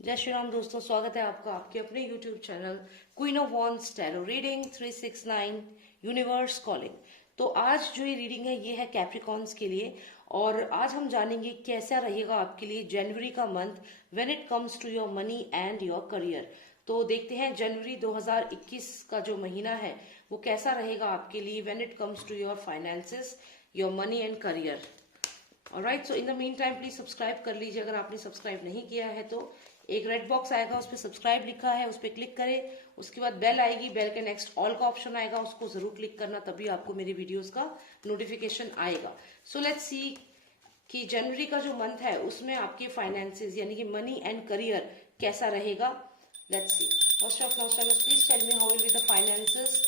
जय श्री राम दोस्तों, स्वागत है आपका आपके अपने YouTube channel queen of wands tarot reading 369 universe calling. तो आज जो ये रीडिंग है ये है कैप्रिकॉन्स के लिए, और आज हम जानेंगे कैसा रहेगा आपके लिए जनवरी का month when it comes to your money and your career. तो देखते हैं जनवरी 2021 का जो महीना है वो कैसा रहेगा आपके लिए when it comes to your finances, your money and career. Alright, so in the mean time please subscribe कर लीजिए अगर आपने सब्सक्राइब नहीं किया है तो। एक रेड बॉक्स आएगा, उस पर सब्सक्राइब लिखा है, उस पर क्लिक करें। उसके बाद बेल आएगी, बेल के नेक्स्ट ऑल का ऑप्शन आएगा, उसको जरूर क्लिक करना, तभी आपको मेरी वीडियोस का नोटिफिकेशन आएगा। सो लेट्स सी कि जनवरी का जो मंथ है उसमें आपके फाइनेंसेस यानी कि मनी एंड करियर कैसा रहेगा। Let's see. फर्स्ट ऑफ नॉस्टैलस, please tell me how will be the finances,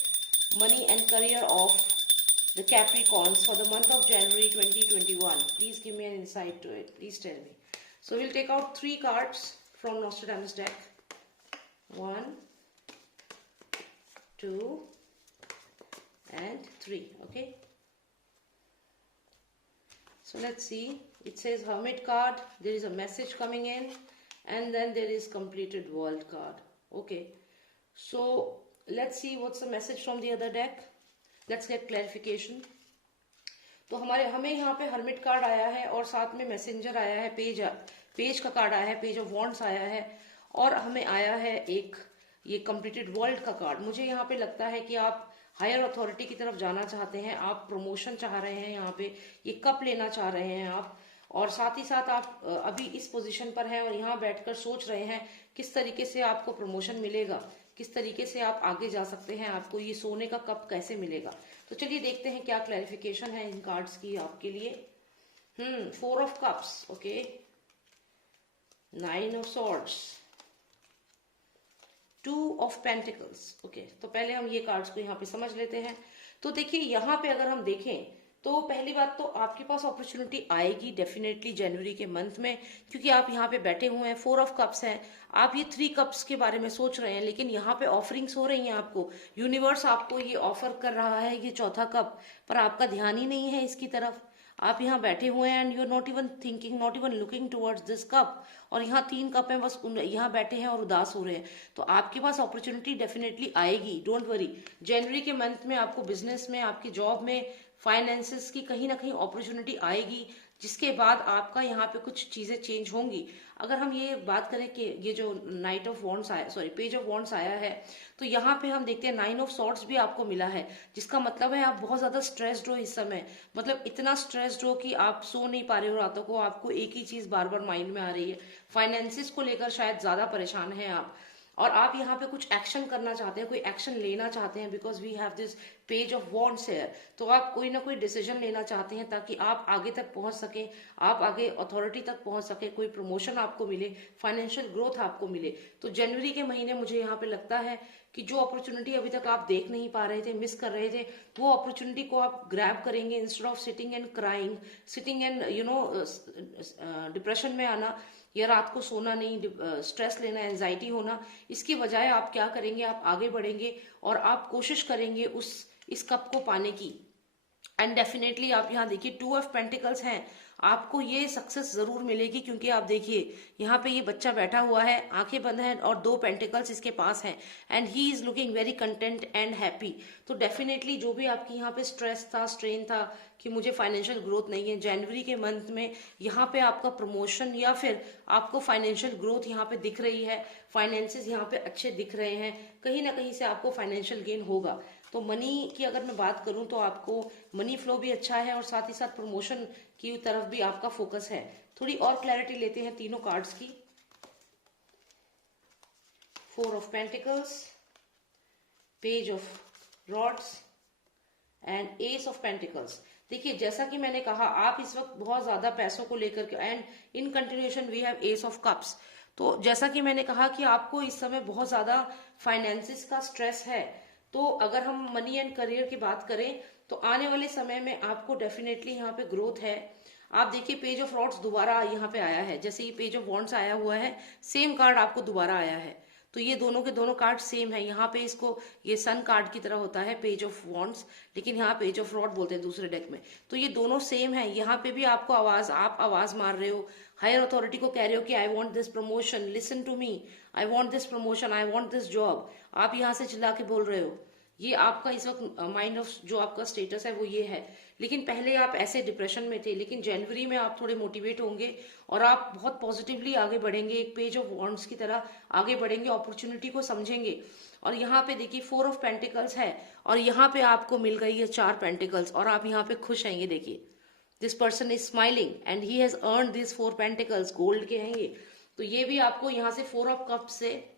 money and career of the Capricorns for the month of January 2021. Please give me an insight to it. Please tell me. So we'll take out 3 cards from Nostradamus deck. 1, 2, and 3. Okay. So let's see. It says Hermit card. There is a message coming in, and then there is completed world card. Okay. So let's see what's the message from the other deck. Let's get clarification. तो हमें यहाँ पे hermit card आया है और साथ में messenger आया है, पेज का कार्ड आया है, पेज ऑफ वॉन्ड्स आया है, और हमें आया है एक ये कंप्लीटेड वर्ल्ड का कार्ड। मुझे यहाँ पे लगता है कि आप हायर अथॉरिटी की तरफ जाना चाहते हैं, आप प्रमोशन चाह रहे हैं, यहाँ पे ये कप लेना चाह रहे हैं आप, और साथ ही साथ आप अभी इस पोजीशन पर हैं और यहाँ बैठकर सोच रहे हैं किस तरीके से आपको प्रमोशन मिलेगा, किस तरीके से आप आगे जा सकते हैं, आपको ये सोने का कप कैसे मिलेगा। तो चलिए देखते हैं क्या क्लैरिफिकेशन है इन कार्ड्स की आपके लिए। 4 of cups, okay, 9 of swords, 2 of pentacles. Okay, तो पहले हम ये कार्ड्स को यहाँ पे समझ लेते हैं। तो देखिए यहाँ पे अगर हम देखें तो पहली बात तो आपके पास अपॉर्चुनिटी आएगी डेफिनेटली जनवरी के मंथ में, क्योंकि आप यहाँ पे बैठे हुए हैं, 4 ऑफ कप्स हैं, आप ये 3 कप्स के बारे में सोच रहे हैं, लेकिन यहाँ पे ऑफरिंग्स हो रही हैं आपको, यूनिवर्स आपको ये ऑफर कर रहा है ये चौथा कप, पर आपका ध्यान ही नहीं है इसकी तरफ। आप यहाँ बैठे हुए हैं and you are not even thinking, not even looking towards this cup, और यहाँ 3 कप हैं, बस यहाँ बैठे हैं और उदास हो रहे हैं। तो आपके पास अपॉर्चुनिटी डेफिनेटली आएगी, डोंट वरी। जनवरी के मंथ में आपको बिजनेस में, आपकी जॉब में, फाइनेंसेस की कहीं ना कहीं अपॉर्चुनिटी आएगी, जिसके बाद आपका यहाँ पे कुछ चीजें चेंज होंगी। अगर हम ये बात करें कि ये जो नाइट ऑफ वॉन्ड्स आया, सॉरी पेज ऑफ वॉन्ड्स आया है, तो यहाँ पे हम देखते हैं 9 ऑफ सॉर्ड्स भी आपको मिला है, जिसका मतलब है आप बहुत ज्यादा स्ट्रेस्ड हो इस समय, मतलब इतना स्ट्रेस्ड हो कि आप सो नहीं पा रहे हो रातों को, आपको एक ही चीज बार बार माइंड में आ रही है, फाइनेंसिस को लेकर शायद ज्यादा परेशान है आप, और आप यहाँ पे कुछ एक्शन करना चाहते हैं, कोई एक्शन लेना चाहते हैं, because we have this page of wands here. तो आप कोई ना कोई डिसीजन लेना चाहते हैं ताकि आप आगे तक पहुंच सकें, आप आगे अथॉरिटी तक पहुंच सके, कोई प्रमोशन आपको मिले, फाइनेंशियल ग्रोथ आपको मिले। तो जनवरी के महीने मुझे यहाँ पे लगता है कि जो अपॉर्चुनिटी अभी तक आप देख नहीं पा रहे थे, मिस कर रहे थे, वो अपॉर्चुनिटी को आप ग्रैब करेंगे। Instead of sitting and crying, sitting and depression में आना, या रात को सोना नहीं, स्ट्रेस लेना, एंजाइटी होना, इसकी बजाय आप क्या करेंगे, आप आगे बढ़ेंगे और आप कोशिश करेंगे इस कप को पाने की। एंड डेफिनेटली आप यहाँ देखिए 2 ऑफ पेंटिकल्स हैं, आपको ये सक्सेस जरूर मिलेगी, क्योंकि आप देखिए यहाँ पे ये बच्चा बैठा हुआ है, आंखें बंद हैं और 2 पेंटिकल्स इसके पास हैं, and he is looking very content and happy. तो डेफिनेटली जो भी आपकी यहाँ पे स्ट्रेस था, स्ट्रेन था कि मुझे फाइनेंशियल ग्रोथ नहीं है, जनवरी के मंथ में यहाँ पे आपका प्रमोशन या फिर आपको फाइनेंशियल ग्रोथ यहाँ पे दिख रही है, फाइनेंसेस यहाँ पे अच्छे दिख रहे हैं, कहीं ना कहीं से आपको फाइनेंशियल गेन होगा। तो मनी की अगर मैं बात करूं तो आपको मनी फ्लो भी अच्छा है और साथ ही साथ प्रमोशन की तरफ भी आपका फोकस है। थोड़ी और क्लैरिटी लेते हैं तीनों कार्ड्स की। 4 of pentacles, page of rods and S of pentacles. देखिए जैसा कि मैंने कहा, आप इस वक्त बहुत ज्यादा पैसों को लेकर के, and in continuation we have ace of cups. तो जैसा कि मैंने कहा कि आपको इस समय बहुत ज्यादा फाइनेंसिस का स्ट्रेस है। तो अगर हम मनी एंड करियर की बात करें तो आने वाले समय में आपको डेफिनेटली यहाँ पे ग्रोथ है। आप देखिए पेज ऑफ रॉड्स दोबारा यहाँ पे आया है, जैसे ये पेज ऑफ वॉन्ड्स आया हुआ है, सेम कार्ड आपको दोबारा आया है। तो ये दोनों के दोनों कार्ड सेम है। यहाँ पे इसको ये सन कार्ड की तरह होता है, पेज ऑफ वॉन्ड्स, लेकिन यहाँ पेज ऑफ रॉड बोलते हैं दूसरे डेक में। तो ये दोनों सेम है। यहाँ पे भी आपको आप आवाज मार रहे हो, हायर अथॉरिटी को कह रहे हो कि I want this promotion, listen to me, I want this promotion, I want this job. आप यहाँ से चिल्ला के बोल रहे हो। ये आपका इस वक्त माइंड ऑफ जो आपका स्टेटस है वो ये है। लेकिन पहले आप ऐसे डिप्रेशन में थे, लेकिन जनवरी में आप थोड़े मोटिवेट होंगे और आप बहुत पॉजिटिवली आगे बढ़ेंगे, एक पेज ऑफ वॉन्ड्स की तरह आगे बढ़ेंगे, अपॉर्चुनिटी को समझेंगे। और यहाँ पे देखिए 4 ऑफ पेंटिकल्स है और यहाँ पे आपको मिल गई है 4 पेंटिकल्स और आप यहाँ पे खुश हैं। ये देखिए, this person is smiling and he has earn this 4 pentacles, gold के हैं ये। तो ये भी आपको यहाँ से 4 ऑफ कप्स से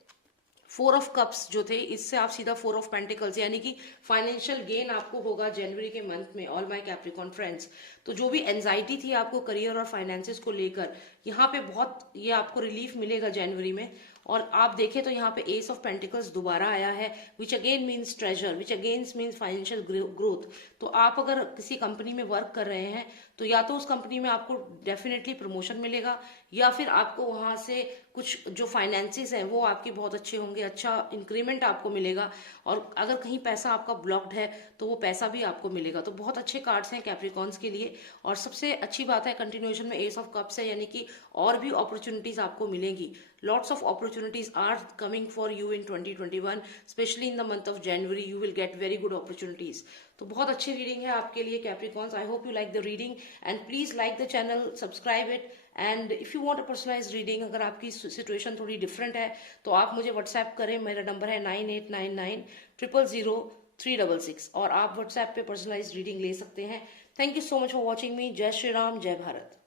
4 ऑफ कप्स जो थे, इससे आप सीधा 4 ऑफ पेंटिकल्स, यानी कि फाइनेंशियल गेन आपको होगा जनवरी के मंथ में। ऑल माय कैप्रिकॉर्न फ्रेंड्स, तो जो भी एंजाइटी थी आपको करियर और फाइनेंसेस को लेकर, यहाँ पे बहुत ये आपको रिलीफ मिलेगा जनवरी में। और आप देखें तो यहाँ पे एस ऑफ पेंटिकल्स दोबारा आया है, which again means treasure, which again means financial growth. तो आप अगर किसी कंपनी में वर्क कर रहे हैं तो या तो उस कंपनी में आपको डेफिनेटली प्रमोशन मिलेगा, या फिर आपको वहां से कुछ जो फाइनेंसेस हैं वो आपके बहुत अच्छे होंगे, अच्छा इंक्रीमेंट आपको मिलेगा। और अगर कहीं पैसा आपका ब्लॉक्ड है तो वो पैसा भी आपको मिलेगा। तो बहुत अच्छे कार्ड्स हैं कैप्रिकॉर्न्स के लिए। और सबसे अच्छी बात है कंटिन्यूएशन में एस ऑफ कप्स है, यानी कि और भी अपॉर्चुनिटीज आपको मिलेंगी। Lots of opportunities are coming for you in 2021, especially in the month of January. You will get very good opportunities. तो बहुत अच्छी रीडिंग है आपके लिए Capricorns. I hope you like the reading and please like the channel, subscribe it. And if you want a personalised reading, अगर आपकी situation थोड़ी different है तो आप मुझे व्हाट्सएप करें। मेरा नंबर है 9899000366 और आप व्हाट्सएप पे पर्सनलाइज्ड रीडिंग ले सकते हैं। Thank you so much for watching मी। जय श्री राम, जय भारत।